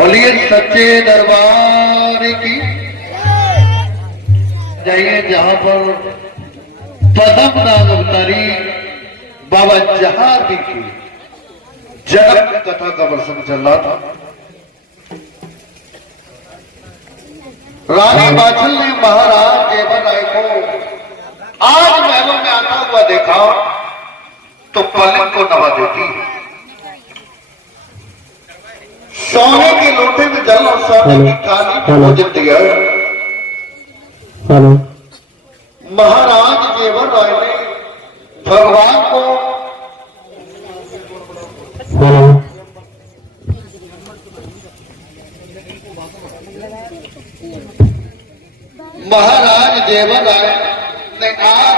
बोलिए सच्चे दरबार की जाइए जहां पर पदम नाग अवतारी बाबा जहादी की जन्म कथा का प्रसंग चल रहा था। रानी बाछल ने महाराज केवल राय को आज महलों में आता हुआ देखा तो पलक को नवा देती है। सोने के लोटे में जल और सोने की थाली में भोजन दिया। महाराज केवल राय ने भगवान को महाराज देवर राय ने आज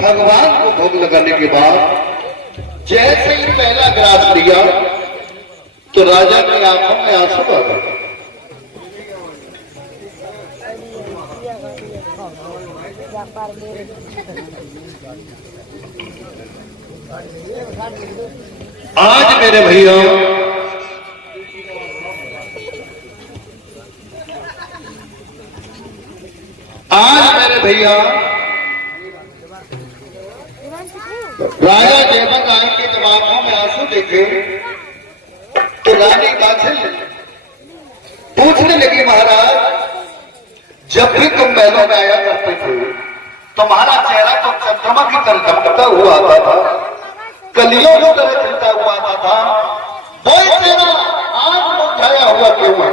भगवान को भोग लगाने के बाद जैसे ही पहला ग्रास लिया तो राजा की आंखों में आंसू आ गए। आज मेरे भैया राजा देवर राय के जब आंखों में आंसू देखे तो रानी बाछल पूछने लगी, महाराज जब भी तुम महलों में आया करते थे तुम्हारा चेहरा तो चंद्रमा की तरह चमकता हुआ आता था, कलियों की तरह खिलता हुआ आता था, वो चेहरा आज मुरझाया हुआ क्यों है?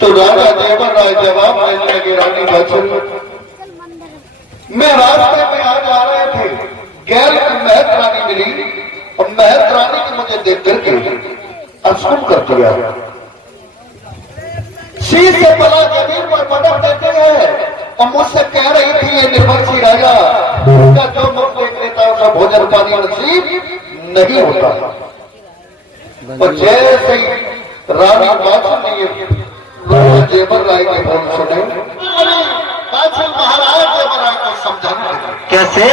तो राजा देवर राय जवाब देने लगे, रानी बाछल मैं रास्ते में आ जा रहे थे, गैर की महत रानी मिली और महत रानी की मुझे देख करके अशुभ कर दिया। शीश से पला जमीन पर पटक देते हैं और मुझसे कह रही थी ये निर्वंशी राजा उसका जो मुख देख लेता है उसका भोजन पानी नसीब नहीं होता। और जैसे ही रानी बाछल ने ये देवर राय के बोल सुने, बाछल महाराज देवर राय को समझाने लगे कैसे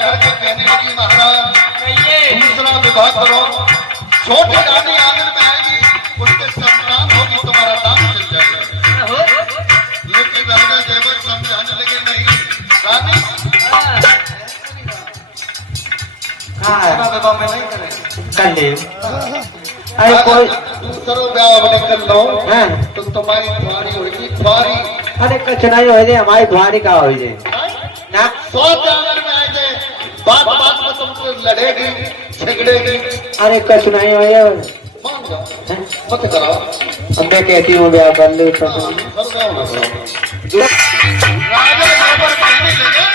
करके कहने लगी महाराज दूसरा विवाह करो, छोटी रानी आंगन में आएगी, उसके संतान होगी, तुम्हारा नाम चल जाएगा। लेकिन राजा जयवंत समझाने लगे नहीं रानी विवाह में नहीं करें, कर ले। अरे कोई दूसरो ब्याह अपने कर लो तो तुम्हारी ख्वारी होगी, ख्वारी। अरे कुछ नहीं हो जाए, हमारी ख्वारी का हो जाए ना। 100 आंगन में आए थे, बात बात में तुमसे लड़ेगी झगड़ेगी। अरे कुछ नहीं हो जाए, मान जाओ मत कराओ। अब मैं कहती हूँ ब्याह कर लो तो राजा जयवर कहने लगे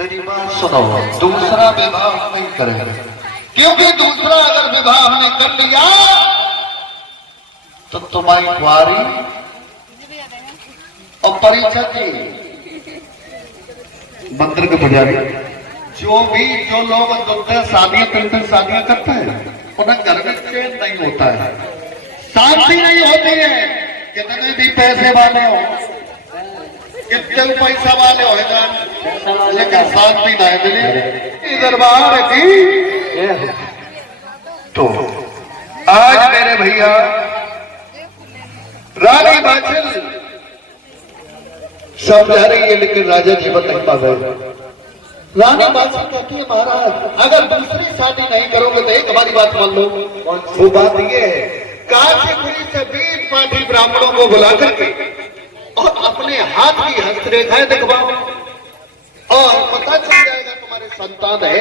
मेरी बात सुनो, दूसरा विवाह नहीं करेंगे, क्योंकि दूसरा अगर विवाह हमने कर लिया तो तुम्हारी कुंवारी और परीक्षा की मंदिर के पुजारी जो लोग शादियां करते शादियां करते हैं उन्हें घर में चैन नहीं होता है, शांति नहीं होती है। कितने भी पैसे वाले हो, कितने पैसा वाले हो लेकिन शांति नहीं मिली दरबार की। तो आज मेरे भैया रानी बाछिल समझा रही है लेकिन राजा जीवन नहीं पा रहे। रानी बाछिल कहती है महाराज अगर दूसरी शादी नहीं करोगे तो एक हमारी बात मान लो। वो बात ये है काशीपुरी से 20 पाठी ब्राह्मणों को बुला करके और अपने हाथ की हस्तरेखाएं दिखवाओ और पता चल जाएगा तुम्हारे संतान है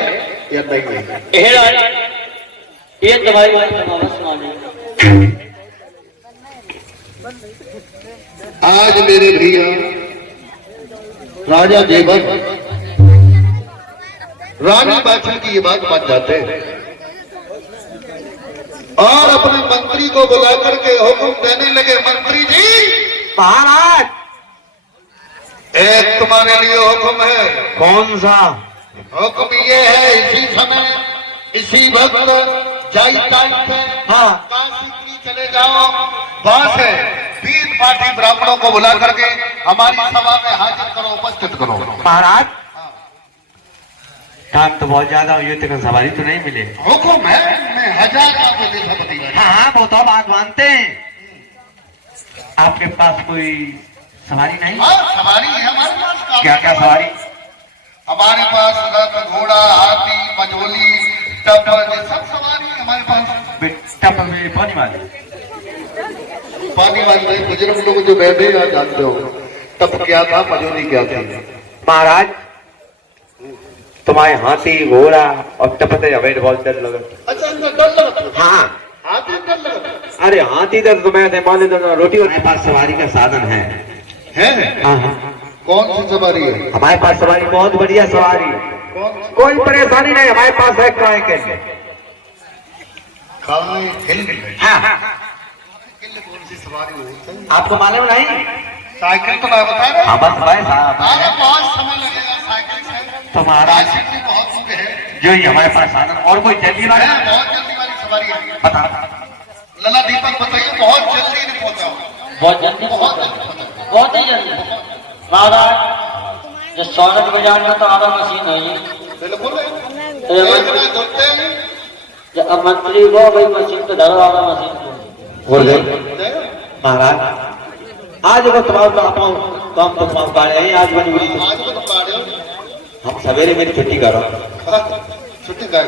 या नहीं है। ये दवाई आज मेरे भैया राजा जयवंत रानी बाछिल की ये बात मान जाते हैं और अपने मंत्री को बुला करके हुक्म देने लगे, मंत्री जी महाराज एक तुम्हारे लिए हुक्म है। कौन सा हुक्म ये है इसी समय इसी वक्त जाई तारीख है काशीपुरी चले जाओ, वहां से 20 पाठी ब्राह्मणों को बुला करके हमारी सभा में हाजिर करो, उपस्थित करो। महाराज काम तो बहुत ज्यादा हुई है, सवारी तो नहीं मिले। हुक्म है, मैं 1000 का देखा पति। हाँ वो तो बात मानते हैं, आपके पास कोई सवारी नहीं? सवारी है हमारे पास। क्या क्या सवारी? हमारे पास रथ घोड़ा हाथी मजोली टप सब सवारी है हमारे पास। टप में पानी वाले बुजुर्ग लोग जो बैठे ना जानते हो टप क्या था मजोली क्या था। महाराज तुम्हारे हाथी घोड़ा और टपते अवैध बहुत डर लगा। अच्छा डर लगा? हाँ हाथी डर लगा। अरे हाथी दर्द तो मैं मान लेता रोटी। हमारे पास सवारी का साधन है। हाँ। कौन सी सवारी है? हमारे पास सवारी बहुत बढ़िया सवारी, कोई परेशानी नहीं हमारे पास है। काय के कौन सी सवारी हो? आपको मालूम नहीं? साइकिल तो मैं बता रहा। हाँ बस भाई साहब बहुत समय लगेगा साइकिल से। तो महाराज बहुत दूर है जो ही हमारे पास साधन और कोई जल्दी वाला है? बहुत जल्दी वाली सवारी है। बता लला दीपक बताइए। बहुत जल्दी नहीं पहुंचा। बहुत जल्दी बहुत ही जल्दी महाराज। जो 100 बाजार में तो आधा मशीन है ये। बिल्कुल अब मंत्री को भाई मशीन पे धरो वाला मशीन को गुरुदेव महाराज आज वो तुम्हारा काम तो तुम्हारा पाए हैं आज बनी हुई आज को तो पाड़े हम सवेरे मेरी छुट्टी करो छुट्टी कर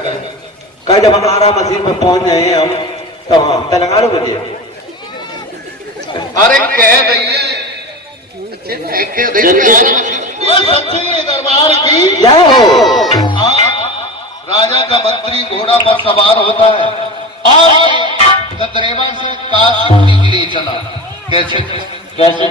कल जब हमारा मशीन पे पहुंच गए हैं हम तो हम हफ्ता लगा लो बजे अरे कह दीजिए दरबार की क्या हो हाँ, राजा का मंत्री घोड़ा पर सवार होता है और ददरेवा से काशी के लिए चला कैसे कैसे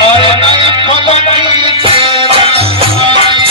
और नए फलों की सेवा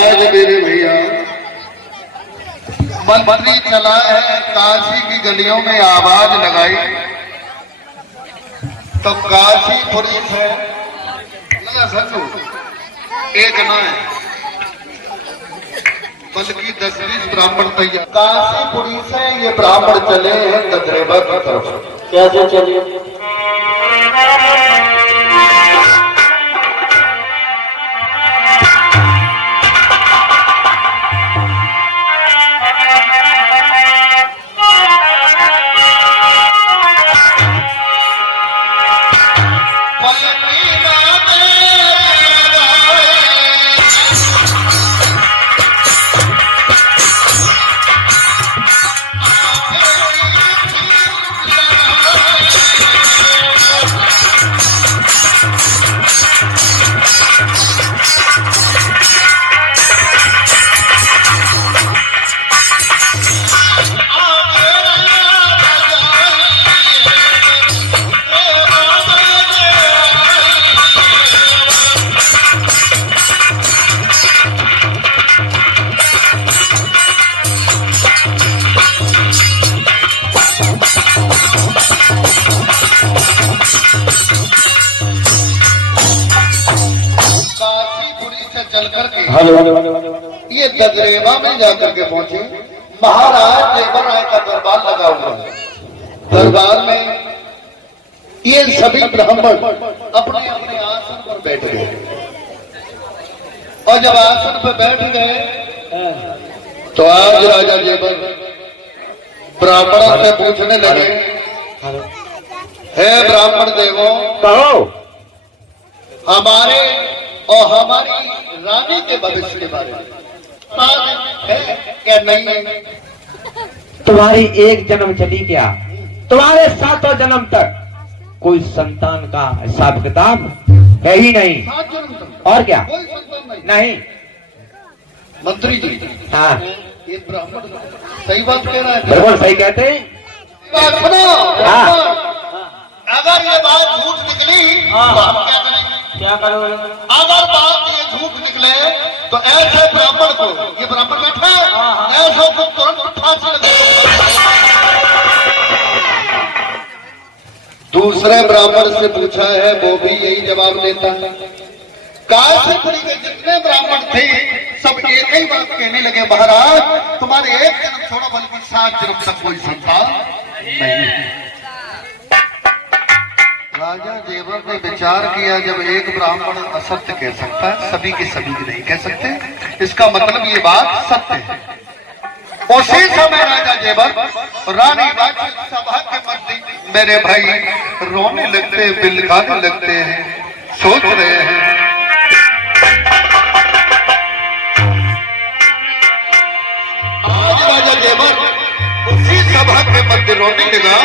आज मेरे भैया मंत्री चला है, काशी की गलियों में आवाज लगाई तो काशी पुलिस है लगा समझो एक ना है बल्कि 10-20 ब्राह्मण तैयार। काशी पुलिस है, ये ब्राह्मण चले हैं ददरेवा की तरफ। कैसे चलिए? ये ददरेवा में जाकर के पहुंचे। महाराज देवर राय का दरबार लगा हुआ है। दरबार में ये सभी ब्राह्मण अपने अपने आसन पर बैठ गए और जब आसन पर बैठ गए तो आज राजा देवर ब्राह्मणों से पूछने लगे, हे ब्राह्मण देवों, कहो हमारे और हमारी रानी के भविष्य के बारे में है क्या नहीं है? तुम्हारी एक जन्म चली क्या? तुम्हारे 7 जन्म तक कोई संतान का हिसाब किताब है ही नहीं। 7 जन्म तक और क्या? कोई संतान नहीं। मंत्री जी, हाँ, ये ब्राह्मण सही बात कह रहा है। बिल्कुल सही कहते हैं। बात सुनो। हाँ। अगर ये बात झूठ निकली तो हम क्या करेंगे? क्या करोगे? अगर बात ये झूठ निकले तो ऐसे ब्राह्मण को, ये ब्राह्मण बैठा है, ऐसे को तुरंत फांसी लगे। दूसरे ब्राह्मण से पूछा है, वो भी यही जवाब देता है। काशीपुरी के जितने ब्राह्मण थे सब एक ही बात कहने लगे, महाराज तुम्हारे एक जन्म छोड़ो बल्कि 7 जन्म तक कोई संतान नहीं है। राजा देवर ने विचार किया, जब एक ब्राह्मण असत्य कह सकता है, सभी के सभी नहीं कह सकते, इसका मतलब ये बात सत्य है। उसी समय राजा देवर रानी बाकी सभा के मध्य मेरे भाई रोने लगते हैं, बिलखाने लगते हैं, सोच रहे हैं। आज राजा देवर उसी सभा के मध्य रोने लगा,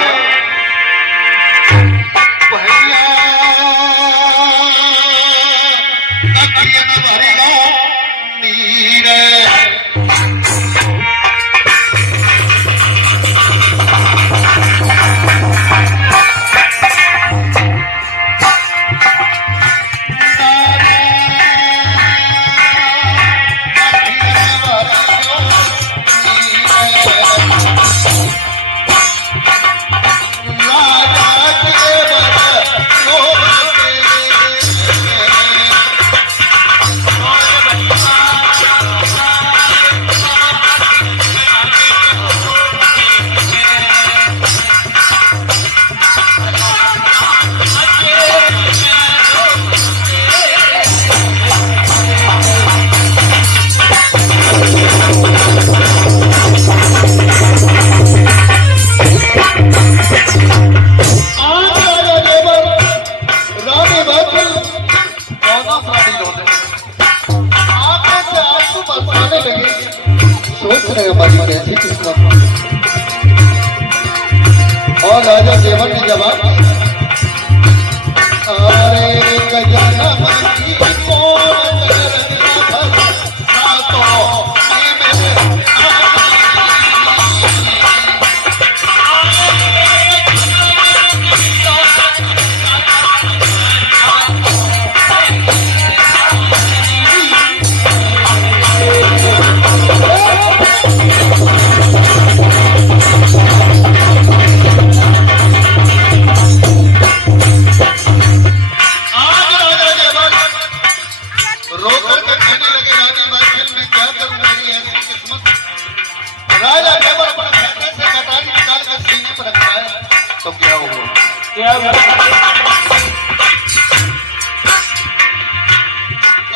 क्या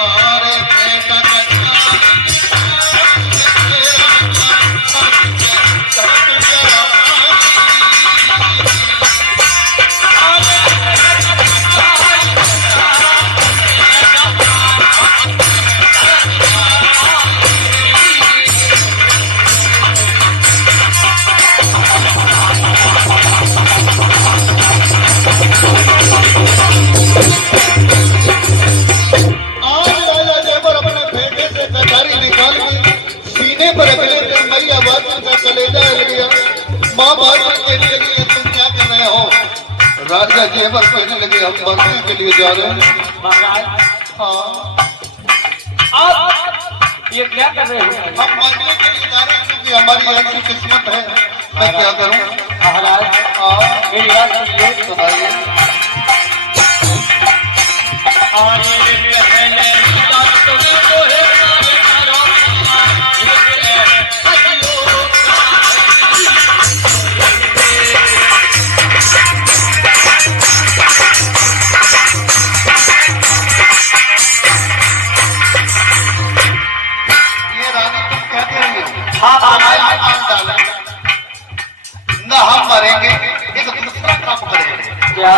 अरे बेटा माँ बात कहने लगी तुम क्या कर रहे हो? राजा जेवर कहने लगे हम मरने के लिए जा रहे हैं। महाराज हाँ आप ये क्या कर रहे हो? हम मरने के लिए जा रहे हैं क्योंकि हमारी ऐसी किस्मत है। मैं क्या करूं? महाराज हाँ मेरी बात सुनिए। सुनाइए। न हम मरेंगे, एक दूसरा काम करेंगे। क्या